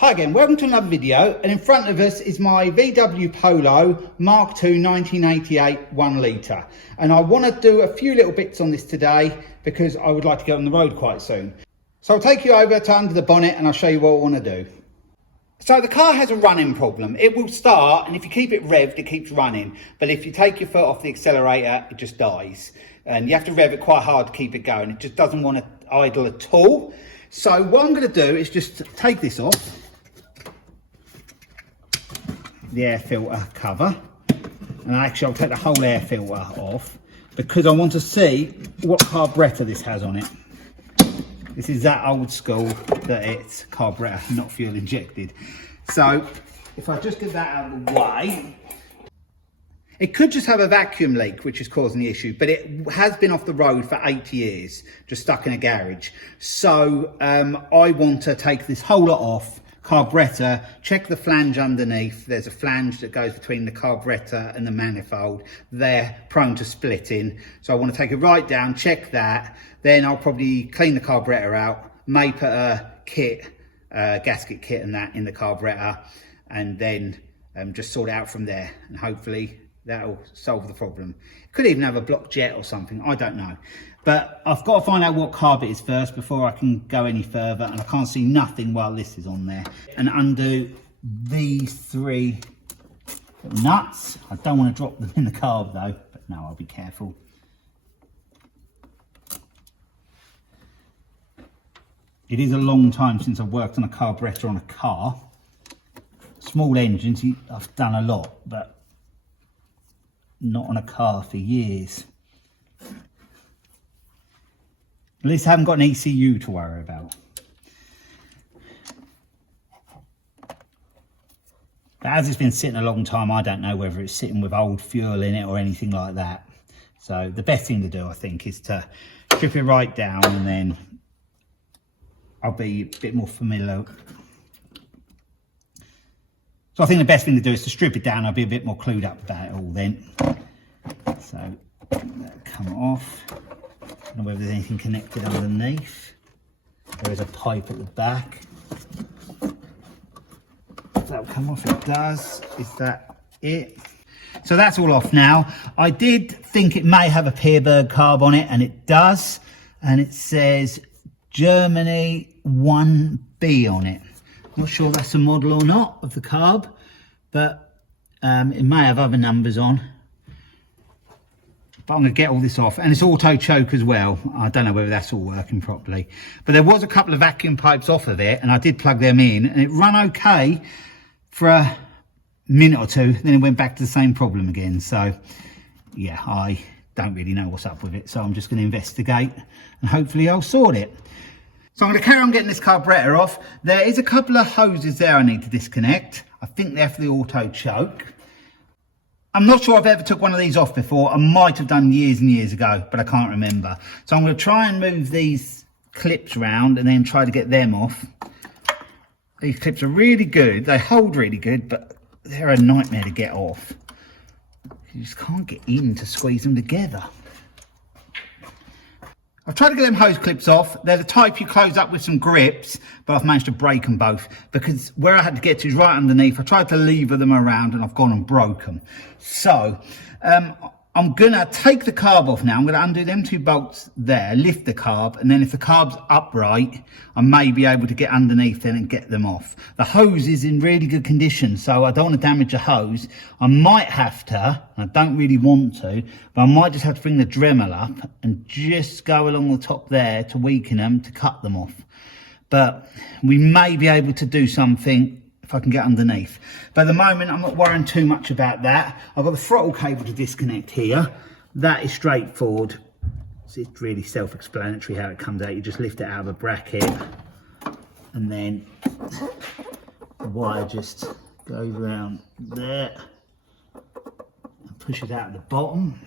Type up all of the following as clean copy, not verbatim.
Hi again, welcome to another video, and in front of us is my VW Polo MK2 1988 1 litre, and I want to do a few little bits on this today because I would like to get on the road quite soon. So I'll take you over to under the bonnet and I'll show you what I want to do. So the car has a running problem. It will start, and if you keep it revved it keeps running, but if you take your foot off the accelerator it just dies, and you have to rev it quite hard to keep it going. It just doesn't want to idle at all. So what I'm going to do is just take this off, the air filter cover, and actually I'll take the whole air filter off because I want to see what carburetor this has on it. This is that old school that it's carburetor, not fuel injected. So if I just get that out of the way, it could just have a vacuum leak which is causing the issue, but it has been off the road for 8 years, just stuck in a garage. So I want to take this whole lot off. Carburetor, check the flange underneath. There's a flange that goes between the carburetor and the manifold. They're prone to splitting, so I want to take it right down, check that. Then I'll probably clean the carburetor out, may put a kit, gasket kit and that in the carburetor, and then just sort it out from there, and hopefully that'll solve the problem. Could even have a block jet or something, I don't know. But I've got to find out what carb it is first before I can go any further, and I can't see nothing while this is on there. And undo these three nuts. I don't want to drop them in the carb though, but no, I'll be careful. It is a long time since I've worked on a carburetor on a car. Small engines, I've done a lot, but not on a car for years. At least I haven't got an ECU to worry about. But as it's been sitting a long time, I don't know whether it's sitting with old fuel in it or anything like that. So the best thing to do, I think, is to strip it right down, and then I'll be a bit more familiar. So I think the best thing to do is to strip it down. I'll be a bit more clued up about it all then. So that'll come off. I don't know whether there's anything connected underneath. There is a pipe at the back. That'll come off, it does. Is that it? So that's all off now. I did think it may have a Pierberg carb on it, and it does. And it says Germany 1B on it. Not sure that's a model or not of the carb, but it may have other numbers on. But I'm going to get all this off, and it's auto choke as well. I don't know whether that's all working properly, but there was a couple of vacuum pipes off of it, and I did plug them in, and it ran okay for a minute or two. Then it went back to the same problem again. So yeah, I don't really know what's up with it, so I'm just going to investigate and hopefully I'll sort it. So I'm going to carry on getting this carburetor off. There is a couple of hoses there I need to disconnect. I think they're for the auto choke. I'm not sure I've ever took one of these off before. I might have done years and years ago, but I can't remember. So I'm going to try and move these clips around and then try to get them off. These clips are really good. They hold really good, but they're a nightmare to get off. You just can't get in to squeeze them together. I've tried to get them hose clips off. They're the type you close up with some grips, but I've managed to break them both because where I had to get to is right underneath. I tried to lever them around and I've gone and broke them. So I'm gonna take the carb off now. I'm gonna undo them two bolts there, lift the carb, and then if the carb's upright, I may be able to get underneath then and get them off. The hose is in really good condition, so I don't want to damage a hose. I might have to, I don't really want to, but I might just have to bring the Dremel up and just go along the top there to weaken them, to cut them off. But we may be able to do something if I can get underneath. But at the moment I'm not worrying too much about that. I've got the throttle cable to disconnect here. That is straightforward. It's really self-explanatory how it comes out. You just lift it out of a bracket, and then the wire just goes around there and pushes out at the bottom.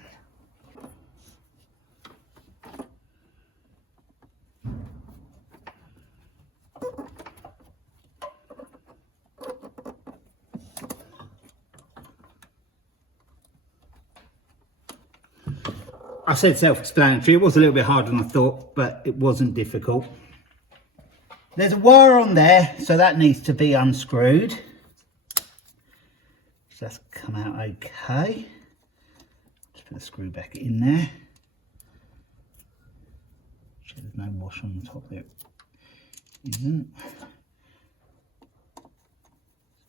I said self-explanatory. It was a little bit harder than I thought, but it wasn't difficult. There's a wire on there, so that needs to be unscrewed. So that's come out okay. Just put the screw back in there. There's no wash on the top there. Isn't. So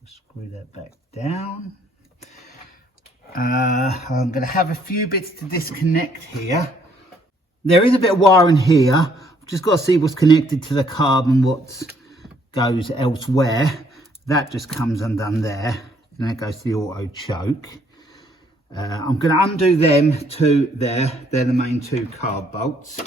screw that back down. I'm going to have a few bits to disconnect here. There is a bit of wiring here. I've just got to see what's connected to the carb and what goes elsewhere. That just comes undone there, and that goes to the auto choke. I'm going to undo them two there. They're the main two carb bolts.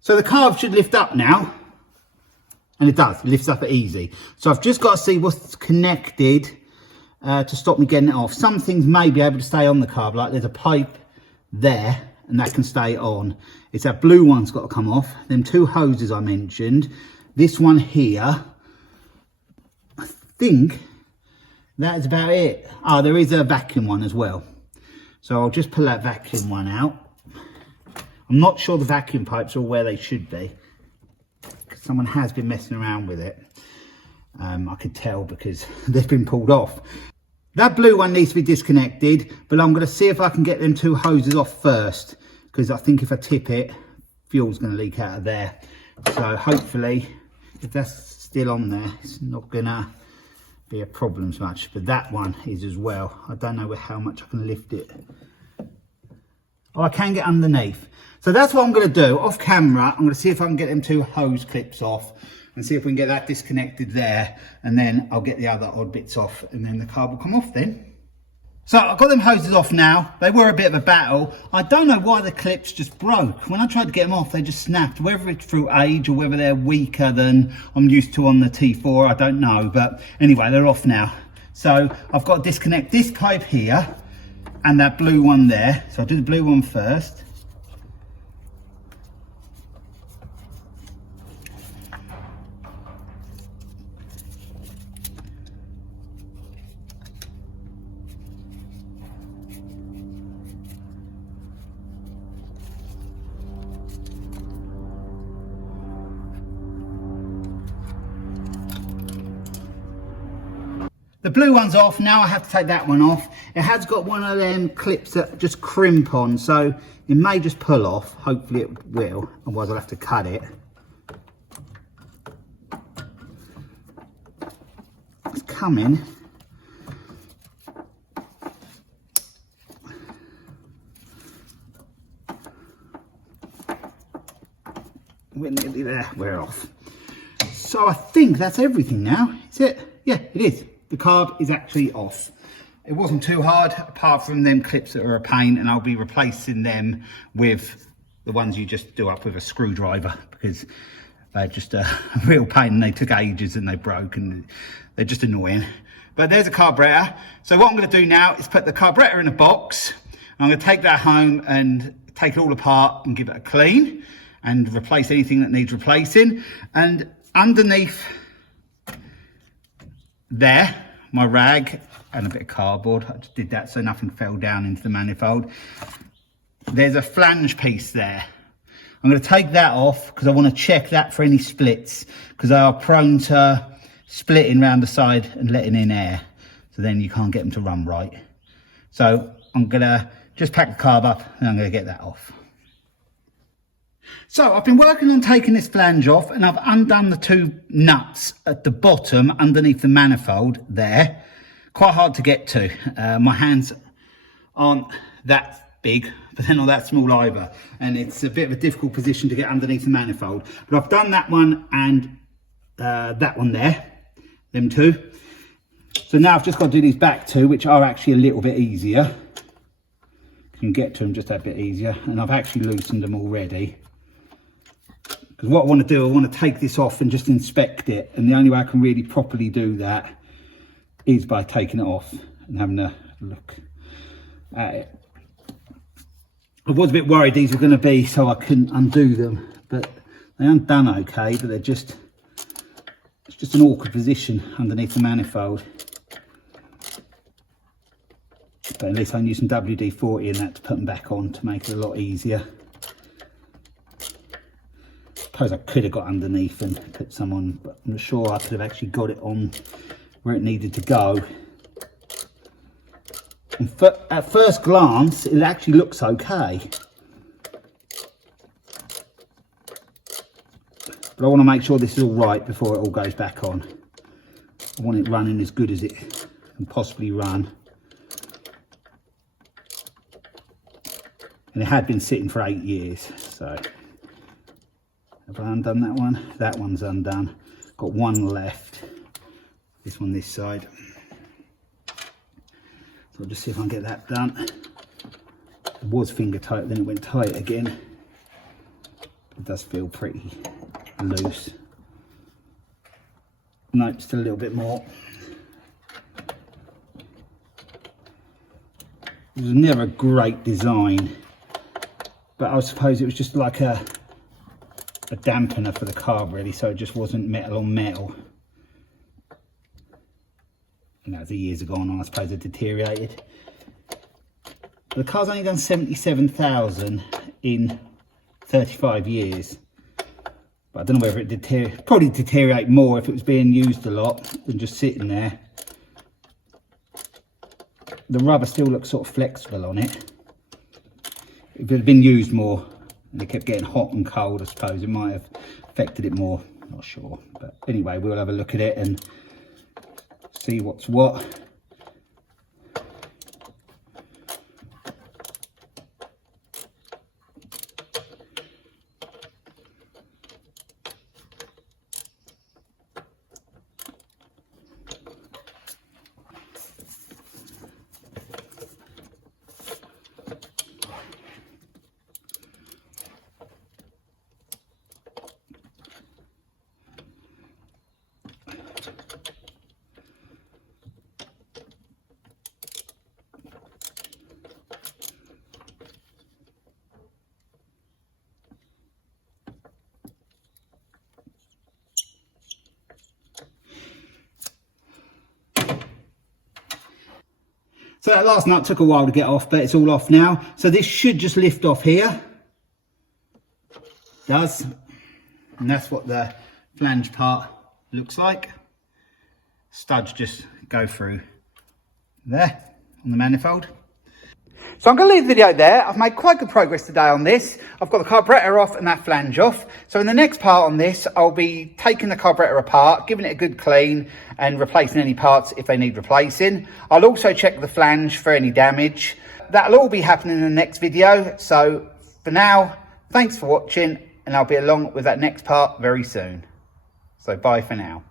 So the carb should lift up now, and it does, it lifts up easy. So I've just got to see what's connected to stop me getting it off. Some things may be able to stay on the carb, like there's a pipe there, and that can stay on. It's that blue one's got to come off. Them two hoses I mentioned. This one here, I think that is about it. Oh, there is a vacuum one as well. So I'll just pull that vacuum one out. I'm not sure the vacuum pipes are where they should be, because someone has been messing around with it. I could tell because they've been pulled off. That blue one needs to be disconnected, but I'm going to see if I can get them two hoses off first, because I think if I tip it, fuel's going to leak out of there. So hopefully, if that's still on there, it's not going to be a problem so much. But that one is as well. I don't know how much I can lift it. Oh, I can get underneath. So that's what I'm going to do. Off camera, I'm going to see if I can get them two hose clips off and see if we can get that disconnected there. And then I'll get the other odd bits off, and then the carb will come off then. So I've got them hoses off now. They were a bit of a battle. I don't know why the clips just broke. When I tried to get them off, they just snapped. Whether it's through age or whether they're weaker than I'm used to on the T4, I don't know. But anyway, they're off now. So I've got to disconnect this pipe here and that blue one there. So I'll do the blue one first. The blue one's off. Now I have to take that one off. It has got one of them clips that just crimp on, so it may just pull off. Hopefully it will, otherwise I'll have to cut it. It's coming. We're nearly there. We're off. So I think that's everything now. Is it? Yeah, it is. The carb is actually off. It wasn't too hard, apart from them clips that are a pain, and I'll be replacing them with the ones you just do up with a screwdriver, because they're just a real pain and they took ages and they broke and they're just annoying. But there's a carburetor. So what I'm going to do now is put the carburetor in a box. I'm going to take that home and take it all apart and give it a clean and replace anything that needs replacing. And underneath there, my rag and a bit of cardboard, I just did that so nothing fell down into the manifold. There's a flange piece there. I'm going to take that off because I want to check that for any splits, because they are prone to splitting around the side and letting in air, so then you can't get them to run right. So I'm going to just pack the carb up and I'm going to get that off. So I've been working on taking this flange off, and I've undone the two nuts at the bottom underneath the manifold there. Quite hard to get to. My hands aren't that big, but they're not that small either. And it's a bit of a difficult position to get underneath the manifold. But I've done that one and that one there, them two. So now I've just got to do these back two, which are actually a little bit easier. You can get to them just a bit easier. And I've actually loosened them already. Because what I want to do, I want to take this off and just inspect it. And the only way I can really properly do that is by taking it off and having a look at it. I was a bit worried these were going to be so I couldn't undo them, but they undone okay, but it's just an awkward position underneath the manifold. But at least I can use some WD-40 and that to put them back on to make it a lot easier. I suppose I could have got underneath and put some on, but I'm not sure I could have actually got it on where it needed to go. And at first glance, it actually looks okay. But I want to make sure this is all right before it all goes back on. I want it running as good as it can possibly run. And it had been sitting for 8 years, so. Have I undone that one? That one's undone. Got one left. This one this side. So I'll just see if I can get that done. It was finger tight, then it went tight again. It does feel pretty loose. No, still a little bit more. It was never a great design, but I suppose it was just like a dampener for the carb really, so it just wasn't metal on metal. You know, as the years have gone on, I suppose it deteriorated. But the car's only done 77,000 in 35 years. But I don't know whether it probably deteriorate more if it was being used a lot than just sitting there. The rubber still looks sort of flexible on it. If it had been used more and it kept getting hot and cold, I suppose it might have affected it more. Not sure. But anyway, we'll have a look at it and see what's what. So that last nut took a while to get off, but it's all off now. So this should just lift off here. It does. And that's what the flange part looks like. Studs just go through there on the manifold. So I'm going to leave the video there. I've made quite good progress today on this. I've got the carburetor off and that flange off. So in the next part on this, I'll be taking the carburetor apart, giving it a good clean and replacing any parts if they need replacing. I'll also check the flange for any damage. That'll all be happening in the next video. So for now, thanks for watching and I'll be along with that next part very soon. So bye for now.